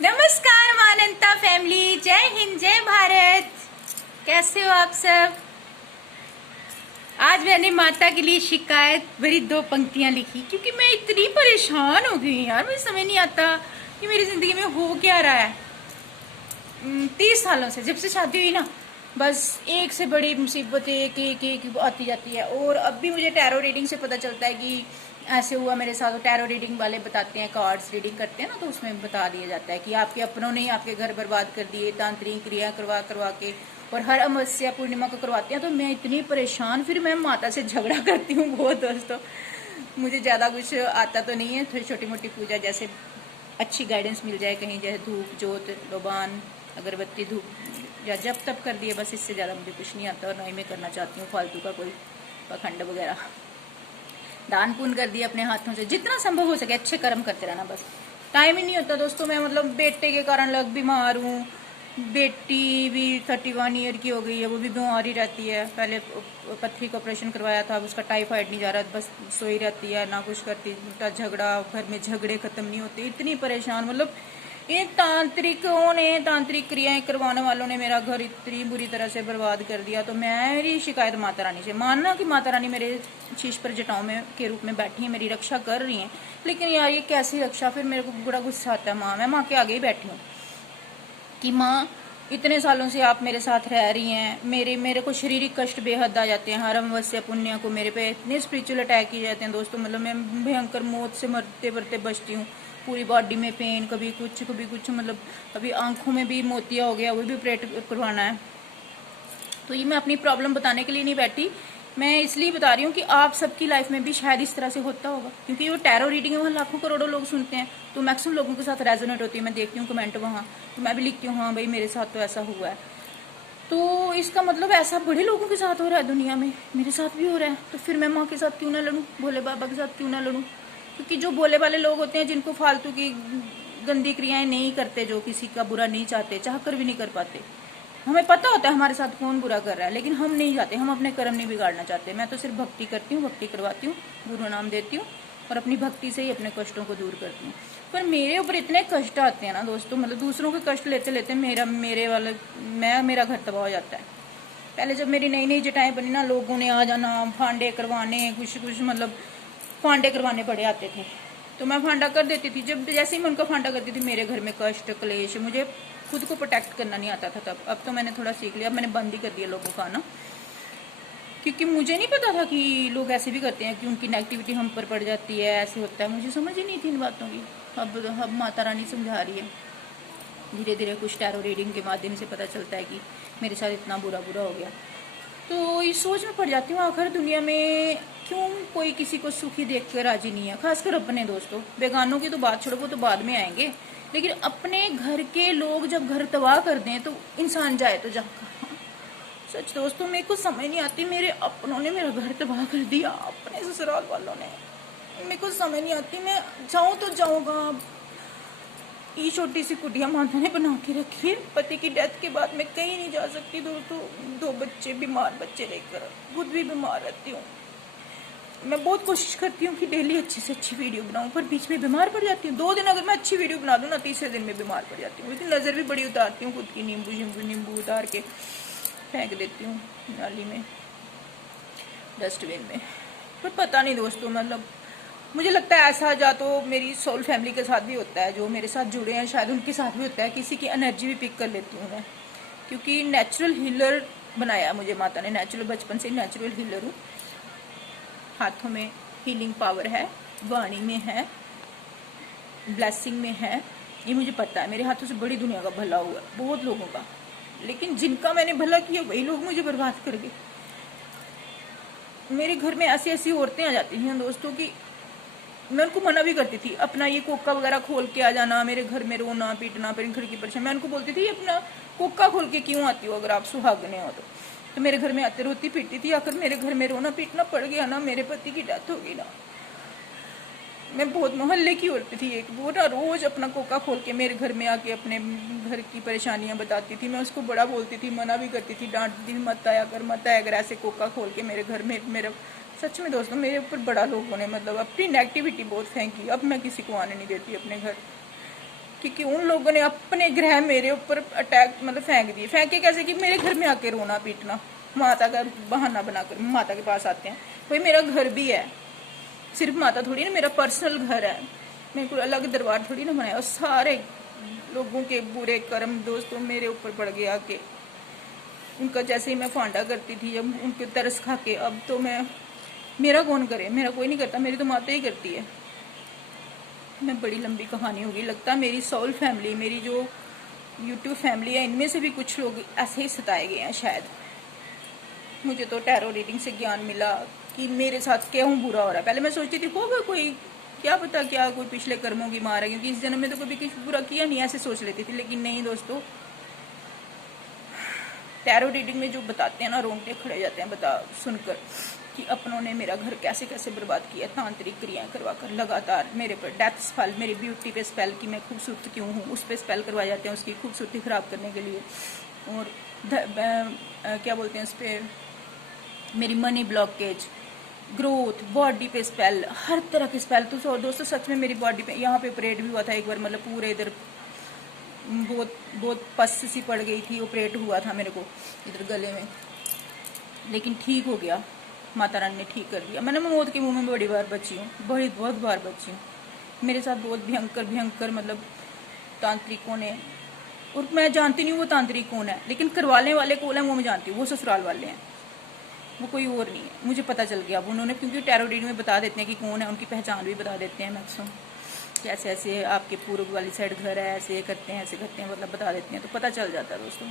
नमस्कार मानंता फैमिली, जय हिंद जय भारत। कैसे हो आप सब। आज मैंने माता के लिए शिकायत भरी 2 पंक्तियां लिखी क्योंकि मैं इतनी परेशान हो गई यार। मुझे समझ नहीं आता कि मेरी जिंदगी में हो क्या रहा है। 30 सालों से, जब से शादी हुई ना, बस एक से बड़ी मुसीबतें एक एक एक आती जाती है। और अब भी मुझे टैरो रीडिंग से पता चलता है कि ऐसे हुआ मेरे साथ। टैरो रीडिंग वाले बताते हैं, कार्ड्स रीडिंग करते हैं ना, तो उसमें बता दिया जाता है कि आपके अपनों ने आपके घर बर्बाद कर दिए, तांत्रिक क्रिया करवा करवा के, और हर अमावस्या पूर्णिमा को करवाते हैं। तो मैं इतनी परेशान, फिर मैं माता से झगड़ा करती हूँ बहुत दोस्तों। मुझे ज़्यादा कुछ आता तो नहीं है, थोड़ी छोटी मोटी पूजा, जैसे अच्छी गाइडेंस मिल जाए कहीं, जैसे धूप जोत लोबान अगरबत्ती धूप या जब तब कर दिए, बस इससे ज़्यादा मुझे कुछ नहीं आता। और ना ही मैं करना चाहती हूँ फालतू का कोई पखंड वगैरह। दान पुण्य कर दिए अपने हाथों से, जितना संभव हो सके अच्छे कर्म करते रहना। बस टाइम ही नहीं होता दोस्तों। मैं मतलब बेटे के कारण लग बीमार हूँ। बेटी भी 31 ईयर की हो गई है, वो भी बीमार ही रहती है। पहले पथरी का ऑपरेशन करवाया था, अब उसका टाइफाइड नहीं जा रहा, बस सोई रहती है, ना कुछ करती। उल्टा झगड़ा, घर में झगड़े खत्म नहीं होते। इतनी परेशान, मतलब ये तांत्रिकों ने, तांत्रिक क्रियाएं करवाने वालों ने मेरा घर इतनी बुरी तरह से बर्बाद कर दिया। तो मेरी शिकायत माता रानी से। मानना कि माता रानी मेरे शीश पर जटाओं में के रूप में बैठी है, मेरी रक्षा कर रही हैं, लेकिन यार ये कैसी रक्षा। फिर मेरे को बड़ा गुस्सा आता है। मैं माँ के आगे ही बैठी हूँ कि माँ, इतने सालों से आप मेरे साथ रह रही हैं, मेरे को शारीरिक कष्ट बेहद आ जाते हैं। हर अमावस्या पुण्य को मेरे पे इतने स्पिरिचुअल अटैक किए जाते हैं दोस्तों। मतलब मैं भयंकर मौत से मरते मरते बचती हूँ। पूरी बॉडी में पेन, कभी कुछ कभी कुछ, मतलब कभी आंखों में भी मोतिया हो गया, वो भी ऑपरेट करवाना है। तो ये मैं अपनी प्रॉब्लम बताने के लिए नहीं बैठी, मैं इसलिए बता रही हूँ कि आप सबकी लाइफ में भी शायद इस तरह से होता होगा। क्योंकि वो टैरो रीडिंग है, वहाँ लाखों करोड़ों लोग सुनते हैं, तो मैक्सिमम लोगों के साथ रेजोनेट होती है। मैं देखती हूँ कमेंट वहाँ, तो मैं भी लिखती हूँ हाँ भाई मेरे साथ तो ऐसा हुआ है। तो इसका मतलब ऐसा बड़े लोगों के साथ हो रहा है दुनिया में, मेरे साथ भी हो रहा है। तो फिर मैं माँ के साथ क्यों ना लड़ूँ, भोले बाबा के साथ क्यों ना लड़ूँ। क्योंकि जो भोले वाले लोग होते हैं, जिनको फालतू की गंदी क्रियाएं नहीं करते, जो किसी का बुरा नहीं चाहते, चाहकर भी नहीं कर पाते, हमें पता होता है हमारे साथ कौन बुरा कर रहा है, लेकिन हम नहीं जाते, हम अपने कर्म नहीं बिगाड़ना चाहते। मैं तो सिर्फ भक्ति करती हूँ, भक्ति करवाती हूँ, गुरु नाम देती हूँ, और अपनी भक्ति से ही अपने कष्टों को दूर करती हूँ। पर मेरे ऊपर इतने कष्ट आते हैं ना दोस्तों, मतलब दूसरों के कष्ट लेते लेते मेरा घर तबाह हो जाता है। पहले जब मेरी नई नई जटाएं बनी ना, लोगों ने आ जाना, फांडे करवाने, कुछ कुछ मतलब फांडे करवाने पड़े आते थे, तो मैं फांडा कर देती थी। जब जैसे ही मैं उनका फांडा करती थी, मेरे घर में कष्ट क्लेश, मुझे खुद को प्रोटेक्ट करना नहीं आता था तब। अब तो मैंने थोड़ा सीख लिया, अब मैंने बंद ही कर दिया लोगों का आना, क्योंकि मुझे नहीं पता था कि लोग ऐसे भी करते हैं, कि उनकी नेगेटिविटी हम पर पड़ जाती है, ऐसे होता है। मुझे समझ ही नहीं थी इन बातों की। अब माता रानी समझा रही है। धीरे धीरे कुछ टैरो रीडिंग के माध्यम से पता चलता है कि मेरे साथ इतना बुरा बुरा हो गया। तो इस सोच में पड़ जाती हूँ, आखिर दुनिया में क्यों कोई किसी को सुखी देख कर राजी नहीं है, खासकर अपने दोस्तों। बेगानों की तो बात छोड़ो, वो तो बाद में आएंगे, लेकिन अपने घर के लोग जब घर तबाह कर दें तो इंसान जाए तो जहाँ कहाँ। सच दोस्तों, मेरे को समझ नहीं आती, मेरे अपनों ने मेरा घर तबाह कर दिया, अपने ससुराल वालों ने। मेरे को समझ नहीं आती, मैं जाऊँ तो जाऊँगा। ये छोटी सी कुटिया माता ने बना के रखी है। पति की डेथ के बाद मैं कहीं नहीं जा सकती दोस्तों। 2 बच्चे, बीमार बच्चे लेकर, खुद भी बीमार रहती हूँ। मैं बहुत कोशिश करती हूँ कि डेली अच्छी से अच्छी वीडियो बनाऊँ, पर बीच में बीमार पड़ जाती हूँ। 2 दिन अगर मैं अच्छी वीडियो बना दूँ ना, तीसरे दिन में बीमार पड़ जाती हूँ। लेकिन नज़र भी बड़ी उतारती हूँ खुद की, नींबू उतार के फेंक देती हूँ नाली में, डस्टबिन में। पर पता नहीं दोस्तों, मतलब मुझे लगता है ऐसा या तो मेरी सोल फैमिली के साथ भी होता है, जो मेरे साथ जुड़े हैं शायद उनके साथ भी होता है। किसी की एनर्जी भी पिक कर लेती हूँ मैं, क्योंकि नेचुरल हीलर बनाया मुझे माता ने। नेचुरल, बचपन से नेचुरल हीलर हूँ। हाथों में हीलिंग पावर है, वाणी में है, ब्लेसिंग में है, ये मुझे पता है। मेरे हाथों से बड़ी दुनिया का भला हुआ, बहुत लोगों का, लेकिन जिनका मैंने भला किया वही लोग मुझे बर्बाद कर गए। मेरे घर में ऐसी ऐसी औरतें आ जाती हैं दोस्तों की, मैं उनको मना भी करती थी, अपना ये कोका वगैरह खोल के आ जाना मेरे घर में, रोना पीटना, फिर खिड़की पर। मैं उनको बोलती थी अपना कोका खोल के क्यों आती हो अगर आप सुहागने हो तो मेरे घर में आते रोती पीटती थी। आकर मेरे घर में रोना पीटना पड़ गया ना, मेरे पति की डेथ हो गई ना। मैं बहुत मोहल्ले की औरत थी एक, वो ना रोज अपना कोका खोल के मेरे घर में आके अपने घर की परेशानियां बताती थी। मैं उसको बड़ा बोलती थी, मना भी करती थी, डांटती थी, मत आया अगर ऐसे कोका खोल के मेरे घर में। मेरे सच में दोस्तों, मेरे ऊपर बड़ा लोगों ने मतलब अपनी नेगेटिविटी बहुत फेंकी। अब मैं किसी को आने नहीं देती अपने घर। क्योंकि उन लोगों ने अपने ग्रह मेरे ऊपर अटैक मतलब फेंक दिए। फेंके कैसे कि मेरे घर में आके रोना पीटना, माता का बहाना बनाकर माता के पास आते हैं। भाई मेरा घर भी है, सिर्फ माता थोड़ी ना, मेरा पर्सनल घर है, मेरे को अलग दरबार थोड़ी ना बनाया। और सारे लोगों के बुरे कर्म दोस्तों मेरे ऊपर पड़ गए आके। उनका जैसे ही मैं फांडा करती थी जब उनके तरस खा के, अब तो मेरा कौन करे, मेरा कोई नहीं करता, मेरी तो माता ही करती है। मैं बड़ी लंबी कहानी होगी, लगता है मेरी सोल फैमिली, मेरी जो यूट्यूब फैमिली है, इनमें से भी कुछ लोग ऐसे ही सताए गए हैं शायद। मुझे तो टैरो रीडिंग से ज्ञान मिला कि मेरे साथ क्यों बुरा हो रहा है। पहले मैं सोचती थी होगा कोई, क्या पता क्या कोई पिछले कर्मों की मार है, क्योंकि इस जन्म में तो कभी कुछ बुरा किया नहीं, ऐसे सोच लेती थी। लेकिन नहीं दोस्तों, टैरो रीडिंग में जो बताते हैं ना, रोंगटे खड़े जाते हैं बता सुनकर कि अपनों ने मेरा घर कैसे कैसे बर्बाद किया, तांत्रिक क्रियाएं करवाकर लगातार मेरे पर डेथ स्पेल, मेरी ब्यूटी पे स्पेल कि मैं खूबसूरत क्यों हूँ, उस पर स्पेल करवाए जाते हैं उसकी खूबसूरती खराब करने के लिए। और क्या बोलते हैं उस पर, मेरी मनी ब्लॉकेज, ग्रोथ, बॉडी पे स्पेल, हर तरह के स्पेल। तो दोस्तों सच में मेरी बॉडी पे यहाँ पे ऑपरेट भी हुआ था एक बार, मतलब पूरे इधर बहुत पस सी पड़ गई थी, ऑपरेट हुआ था मेरे को इधर गले में, लेकिन ठीक हो गया, माता रानी ने ठीक कर दिया। मैंने मौत के मुंह में बड़ी बार बची हूँ, बहुत बार बची हूँ। मेरे साथ बहुत भयंकर मतलब तांत्रिकों ने, और मैं जानती नहीं वो तांत्रिक कौन है, लेकिन करवाने वाले कौन है वो मैं जानती हूँ, वो ससुराल वाले हैं, वो कोई और नहीं है। मुझे पता चल गया अब उन्होंने, क्योंकि टैरो रीडिंग में बता देते हैं कि कौन है, उनकी पहचान भी बता देते हैं मैक्सिमम, कैसे ऐसे आपके पूर्व वाली साइड घर है, ऐसे करते हैं, ऐसे करते हैं, मतलब बता देते हैं, तो पता चल जाता है दोस्तों।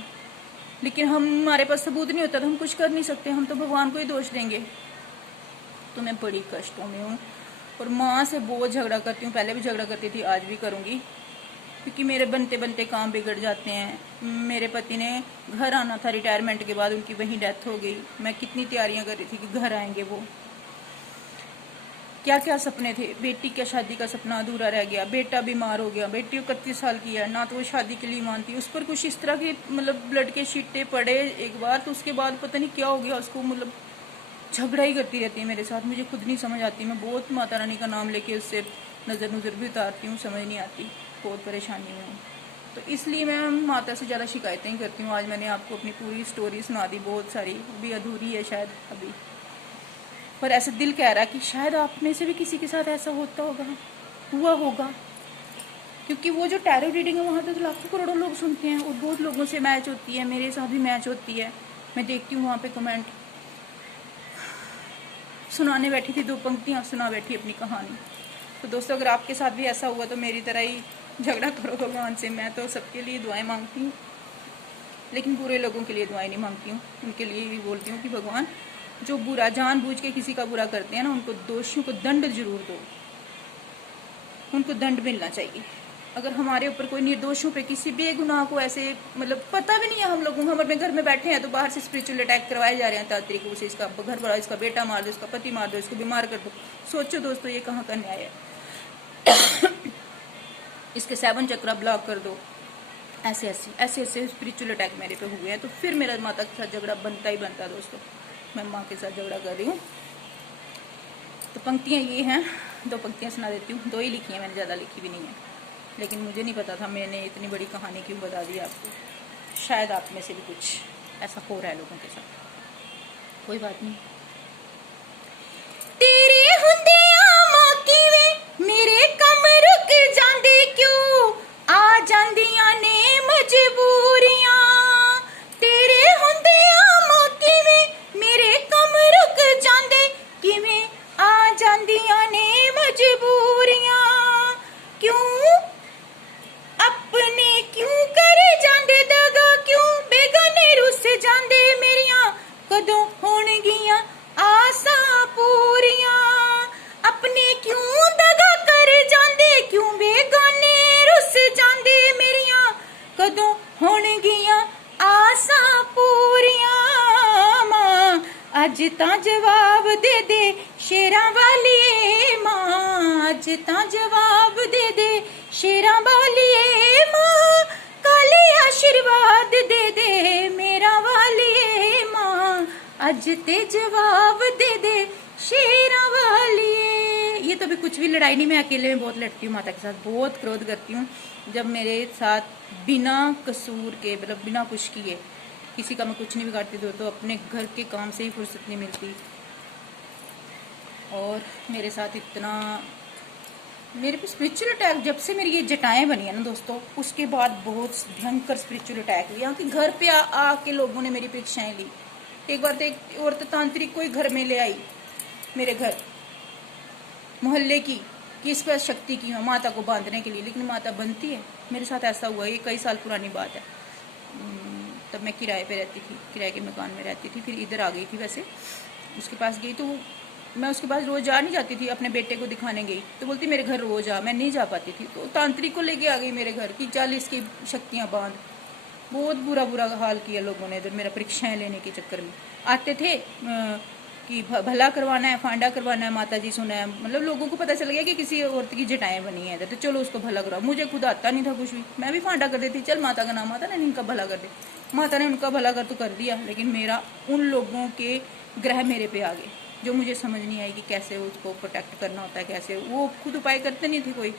लेकिन हमारे पास सबूत नहीं होता तो हम कुछ कर नहीं सकते, हम तो भगवान को ही दोष देंगे। तो मैं बड़ी कष्टों में हूँ और माँ से बहुत झगड़ा करती हूँ, पहले भी झगड़ा करती थी, आज भी करूँगी, क्योंकि मेरे बनते बनते काम बिगड़ जाते हैं। मेरे पति ने घर आना था रिटायरमेंट के बाद, उनकी वहीं डेथ हो गई। मैं कितनी तैयारियां कर रही थी कि घर आएंगे वो, क्या क्या सपने थे, बेटी का शादी का सपना अधूरा रह गया, बेटा बीमार हो गया, बेटी 31 साल की है ना, तो वो शादी के लिए मानती, उस पर कुछ इस तरह के मतलब ब्लड के छींटे पड़े एक बार, तो उसके बाद पता नहीं क्या हो गया उसको, मतलब झगड़ा ही करती रहती है मेरे साथ, मुझे खुद नहीं समझ आती। मैं बहुत माता रानी का नाम लेके उससे नज़र भी उतारती हूँ, समझ नहीं आती, बहुत परेशानी में हूँ। तो इसलिए मैं माता से ज़्यादा शिकायतें ही करती हूँ। आज मैंने आपको अपनी पूरी स्टोरी सुना दी, बहुत सारी, भी अधूरी है शायद अभी, पर ऐसे दिल कह रहा है कि शायद आप में से भी किसी के साथ ऐसा होता होगा, हुआ होगा, क्योंकि वो जो टैरो रीडिंग है वहाँ पे तो लाखों करोड़ों लोग सुनते हैं और बहुत लोगों से मैच होती है, मेरे साथ भी मैच होती है। मैं देखती हूँ वहाँ पे कमेंट, सुनाने बैठी थी 2 पंक्तियाँ, सुना बैठी अपनी कहानी। तो दोस्तों अगर आपके साथ भी ऐसा हुआ तो मेरी तरह ही झगड़ा करो भगवान से। मैं तो सबके लिए दुआएं मांगती हूँ, लेकिन बुरे लोगों के लिए दुआएं नहीं मांगती हूँ, उनके लिए भी बोलती हूँ कि भगवान जो बुरा जानबूझ के किसी का बुरा करते हैं ना, उनको दोषियों को दंड जरूर दो, उनको दंड मिलना चाहिए। अगर हमारे ऊपर कोई निर्दोषों पे किसी बेगुनाह को ऐसे मतलब पता भी नहीं है हम लोगों को, हम अपने घर में बैठे हैं तो बाहर से स्पिरिचुअल अटैक करवाए जा रहे हैं तांत्रिकों से, इसका घर बड़ा, इसका बेटा मार दो, इसका पति मार दो, इसको बीमार कर दो। सोचो दोस्तों ये कहाँ का न्याय है। इसके 7 चक्रा ब्लॉक कर दो, ऐसे स्पिरिचुअल अटैक मेरे पे हुए हैं। तो फिर मेरा माता के साथ झगड़ा बनता ही बनता है दोस्तों, मैं माँ के साथ झगड़ा कर रही हूँ। तो पंक्तियाँ ये हैं, 2 पंक्तियाँ सुना देती हूँ, 2 ही लिखी हैं मैंने, ज़्यादा लिखी भी नहीं है, लेकिन मुझे नहीं पता था मैंने इतनी बड़ी कहानी क्यों बता दी आपको। शायद आप में से भी कुछ ऐसा हो रहा है लोगों के साथ, कोई बात नहीं। तेरे हुंदियां मौकी वे मेरे कम रुक जांदे क्यों, आ जांदियां ने मजबूरियां। तेरे हुंदियां मौकी वे मेरे कम रुक जांदे किवें, आ जांदियां ने मजबूरियां। क्यों अपने क्यों करे जांदे दगा, क्यों बेगाने रुस जांदे मेरियां, कदों होणगियां आसां पूरियां। अपने क्यों दगा कर जांदे, क्यों बेगाने रुस जांदे मेरियां, कदों होणगियां आसां पूरियां। मां अज तां जवाब दे दे शेरां वालिए, मां अज तां जवाब दे दे शेरां वालिए। मां काले आशीर्वाद दे दे मेरा वालिए, मां अज ते जवाब दे दे शेरां वालिए। ये तो भी कुछ भी लड़ाई नहीं, मैं अकेले में बहुत लड़ती हूँ माता के साथ, बहुत क्रोध करती हूँ, जब मेरे साथ बिना कसूर के, मतलब बिना कुछ किए किसी का मैं कुछ नहीं बिगाड़ती तो अपने घर के काम से ही फुर्सत नहीं मिलती। और मेरे साथ इतना, मेरे पे स्पिरिचुअल अटैक जब से मेरी ये जटाएं बनी है ना दोस्तों, उसके बाद बहुत भयंकर स्पिरिचुअल अटैक हुई। यहाँ के घर पे आके लोगों ने मेरी परीक्षाएं ली। एक बार तो एक औरत तांत्रिक को ही घर में ले आई, मेरे घर मोहल्ले की, कि इस पर शक्ति की है माता को बांधने के लिए, लेकिन माता बनती है। मेरे साथ ऐसा हुआ, ये कई साल पुरानी बात है। तब मैं किराए पे रहती थी, किराए के मकान में रहती थी, फिर इधर आ गई थी। वैसे उसके पास गई तो मैं उसके पास रोज जा नहीं जाती थी, अपने बेटे को दिखाने गई तो बोलती मेरे घर रोज आ, मैं नहीं जा पाती थी। तो तांत्रिक को लेके आ गई मेरे घर कि चल इसकी शक्तियाँ बांध। बहुत बुरा बुरा हाल किया लोगों ने इधर मेरा परीक्षाएं लेने के चक्कर में। आते थे कि भला करवाना है, फांडा करवाना है, माता जी सुना है, मतलब लोगों को पता चल गया कि किसी औरत की जटाएं बनी है इधर, तो चलो उसको भला करवा। मुझे खुद आता नहीं था कुछ भी, मैं भी फांडा कर देती, चल माता का नाम आता ना, इनका भला कर दे। माता ने उनका भला कर तो कर दिया, लेकिन मेरा उन लोगों के ग्रह मेरे पे आ गए, जो मुझे समझ नहीं आई कि कैसे उसको प्रोटेक्ट करना होता है, कैसे। वो खुद उपाय करते नहीं थे कोई,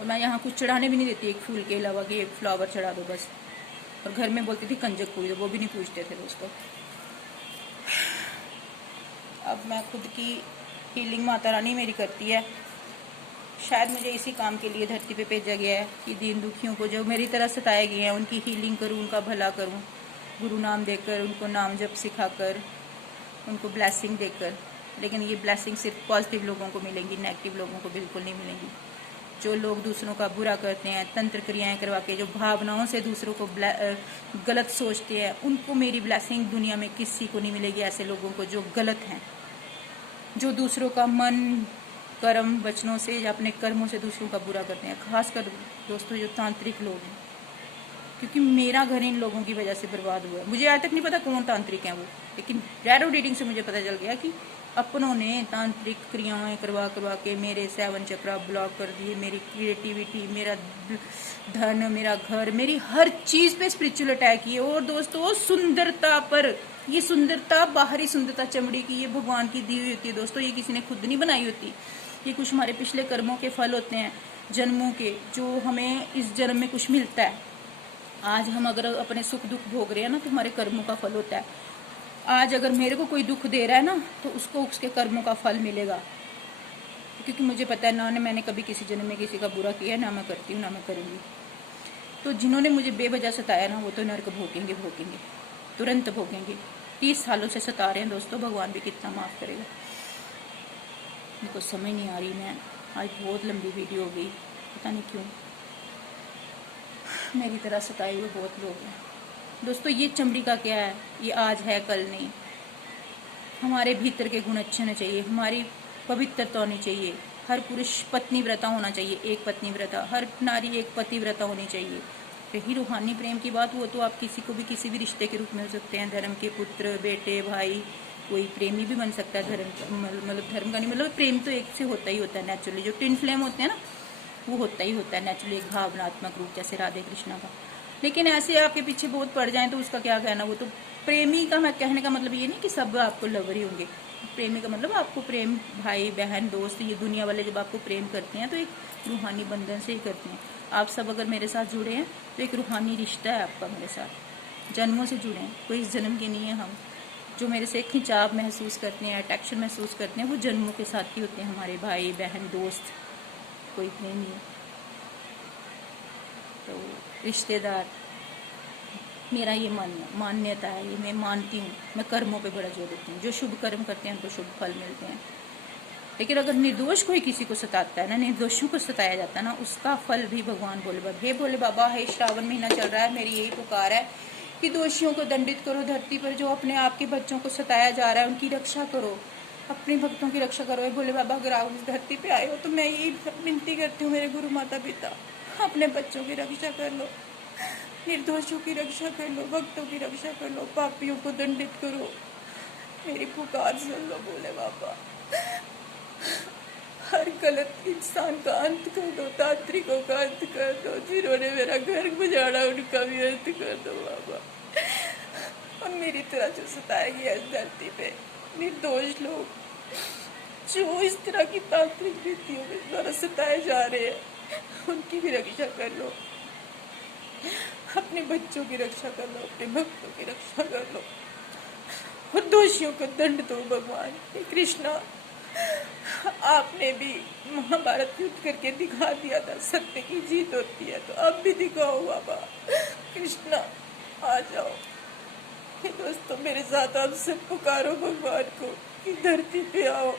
और मैं यहाँ कुछ चढ़ाने भी नहीं देती एक फूल के अलावा कि एक फ्लावर चढ़ा दो बस। और घर में बोलती थी कंजक पूज दो, वो भी नहीं पूछते थे दोस्तों। अब मैं खुद की हीलिंग माता रानी मेरी करती है। शायद मुझे इसी काम के लिए धरती पे भेजा गया है कि दीन दुखियों को जो मेरी तरह सताए गए हैं उनकी हीलिंग करूं, उनका भला करूं, गुरु नाम देकर, उनको नाम जप सिखाकर, उनको ब्लेसिंग देकर। लेकिन ये ब्लेसिंग सिर्फ पॉजिटिव लोगों को मिलेंगी, नेगेटिव लोगों को बिल्कुल नहीं मिलेंगी। जो लोग दूसरों का बुरा करते हैं, तंत्र क्रियाएं करवा के, जो भावनाओं से दूसरों को गलत सोचते हैं, उनको मेरी ब्लेसिंग दुनिया में किसी को नहीं मिलेगी। ऐसे लोगों को जो गलत हैं, जो दूसरों का मन कर्म वचनों से या अपने कर्मों से दूसरों का बुरा करते हैं, खासकर दोस्तों जो तांत्रिक लोग हैं। क्योंकि मेरा घर इन लोगों की वजह से बर्बाद हुआ है। मुझे आज तक नहीं पता कौन तांत्रिक हैं वो, लेकिन रैडो रीडिंग से मुझे पता चल गया कि अपनों ने तांत्रिक क्रियाएं करवा करवा के मेरे 7 चक्रा ब्लॉक कर दिए। मेरी क्रिएटिविटी, मेरा धन, मेरा घर, मेरी हर चीज पे स्पिरिचुअल अटैक किए। और दोस्तों सुंदरता पर, ये सुंदरता बाहरी सुंदरता चमड़ी की, ये भगवान की दी हुई होती है दोस्तों, ये किसी ने खुद नहीं बनाई होती। ये कुछ हमारे पिछले कर्मों के फल होते हैं, जन्मों के, जो हमें इस जन्म में कुछ मिलता है। आज हम अगर अपने सुख दुख भोग रहे हैं ना, तो हमारे कर्मों का फल होता है। आज अगर मेरे को कोई दुख दे रहा है ना, तो उसको उसके कर्मों का फल मिलेगा। क्योंकि मुझे पता है ना, मैंने कभी किसी जन्म में किसी का बुरा किया, ना मैं करती हूँ ना मैं करूँगी। तो जिन्होंने मुझे बेवजह सताया ना, वो तो नर्क भोगेंगे, भोगेंगे, तुरंत भोगेंगे। 30 सालों से सता रहे हैं दोस्तों, भगवान भी कितना माफ़ करेगा। मेरे को समझ नहीं आ रही। मैं आज बहुत लंबी वीडियो हो गई, पता नहीं क्यों। मेरी तरह सताए हुए बहुत लोग हैं दोस्तों। ये चमड़ी का क्या है, ये आज है कल नहीं। हमारे भीतर के गुण अच्छे होने चाहिए, हमारी पवित्रता होनी चाहिए। हर पुरुष पत्नी व्रता होना चाहिए, एक पत्नी व्रता। हर नारी एक पति व्रता होनी चाहिए। रही रूहानी प्रेम की बात, वो तो आप किसी को भी किसी भी रिश्ते के रूप में हो सकते हैं। धर्म के पुत्र, बेटे, भाई, कोई प्रेमी भी बन सकता है। मतलब धर्म का नहीं, मतलब प्रेम तो एक से होता ही होता है नेचुरली। जो ट्विन फ्लेम होते हैं ना, वो होता ही होता है नेचुरली, एक भावनात्मक रूप, जैसे राधे कृष्णा का। लेकिन ऐसे आपके पीछे बहुत पड़ जाएं तो उसका क्या कहना। वो तो प्रेमी का, मैं कहने का मतलब ये नहीं कि सब आपको लवर ही होंगे। प्रेमी का मतलब आपको प्रेम, भाई बहन दोस्त, ये दुनिया वाले जब आपको प्रेम करते हैं तो एक रूहानी बंधन से ही करते हैं। आप सब अगर मेरे साथ जुड़े हैं तो एक रूहानी रिश्ता है आपका मेरे साथ, जन्मों से जुड़े हैं, कोई इस जन्म के नहीं है हम। जो मेरे से खिंचाव महसूस करते हैं, अट्रैक्शन महसूस करते हैं, वो जन्मों के साथ ही होते हैं, हमारे भाई बहन दोस्त, कोई प्रेमी है। तो रिश्तेदार, मेरा ये मान्यता है, ये मैं मानती हूँ। मैं कर्मों पे बड़ा जोर देती हूँ। जो शुभ कर्म करते हैं उनको शुभ फल मिलते हैं। लेकिन अगर निर्दोष कोई किसी को सताता है ना, निर्दोषों को सताया जाता है ना, उसका फल भी भगवान भोले बाबा, हे भोले बाबा, हे श्रावण महीना चल रहा है, मेरी यही पुकार है कि दोषियों को दंडित करो। धरती पर जो अपने आप के बच्चों को सताया जा रहा है उनकी रक्षा करो, अपने भक्तों की रक्षा करो। हे भोले बाबा, अगर आप इस धरती पे आए हो तो मैं यही विनती करती हूँ, मेरे गुरु माता पिता, अपने बच्चों की रक्षा कर लो, निर्दोषों की रक्षा कर लो, भक्तों की रक्षा कर लो, पापियों को दंडित करो। मेरी पुकार सुन लो भोले बाबा। हर गलत इंसान का अंत कर दो, तांत्रिकों का अंत कर दो, जिन्होंने मेरा घर गुजारा उनका भी अंत कर दो बाबा। और मेरी तरह जो सताया गया इस धरती पे निर्दोष लोग जो इस तरह की तांत्रिक रीतियों के द्वारा सताए जा रहे हैं, उनकी भी रक्षा कर लो, अपने बच्चों की रक्षा कर लो, अपने भक्तों की रक्षा कर लो और दोषियों को दंड दो भगवान। हे कृष्णा, आपने भी महाभारत युद्ध करके दिखा दिया था सत्य की जीत होती है, तो अब भी दिखाओ बाबा। कृष्णा आ जाओ। हे दोस्तों, मेरे साथ आप सब पुकारो भगवान को कि धरती पे आओ,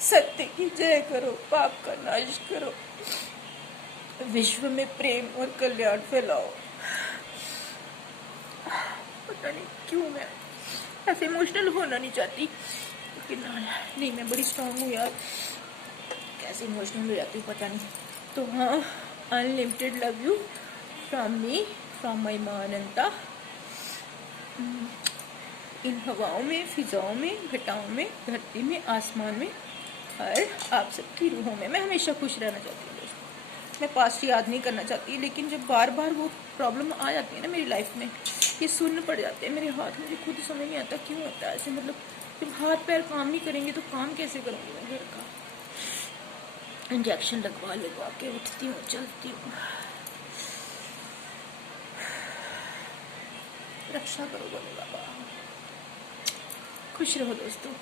सत्य की जय करो, पाप का नाश करो, विश्व में प्रेम और कल्याण फैलाओ। पता नहीं क्यों मैं ऐसे इमोशनल होना नहीं चाहती, लेकिन नहीं, मैं बड़ी स्ट्रांग हूँ यार, कैसे इमोशनल हो जाती हूँ पता नहीं। तो हाँ, unlimited love you from me, from my माँ अनंता। इन हवाओं में, फिजाओं में, घटाओं में, धरती में, आसमान में और आप सबकी रूहों में। मैं हमेशा खुश रहना चाहती हूँ दोस्तों। मैं पास्ट याद नहीं करना चाहती, लेकिन जब बार बार वो प्रॉब्लम आ जाती है ना मेरी लाइफ में, ये सुन्न पड़ जाते हैं मेरे हाथ, मुझे खुद समझ नहीं आता क्यों होता है ऐसे। मतलब जब हाथ पैर काम नहीं करेंगे तो काम कैसे करूँगी मैं घर का। इंजेक्शन लगवा लगवा के उठती हूँ, चलती हूँ। रक्षा करो बोले बाबा। खुश रहो दोस्तों।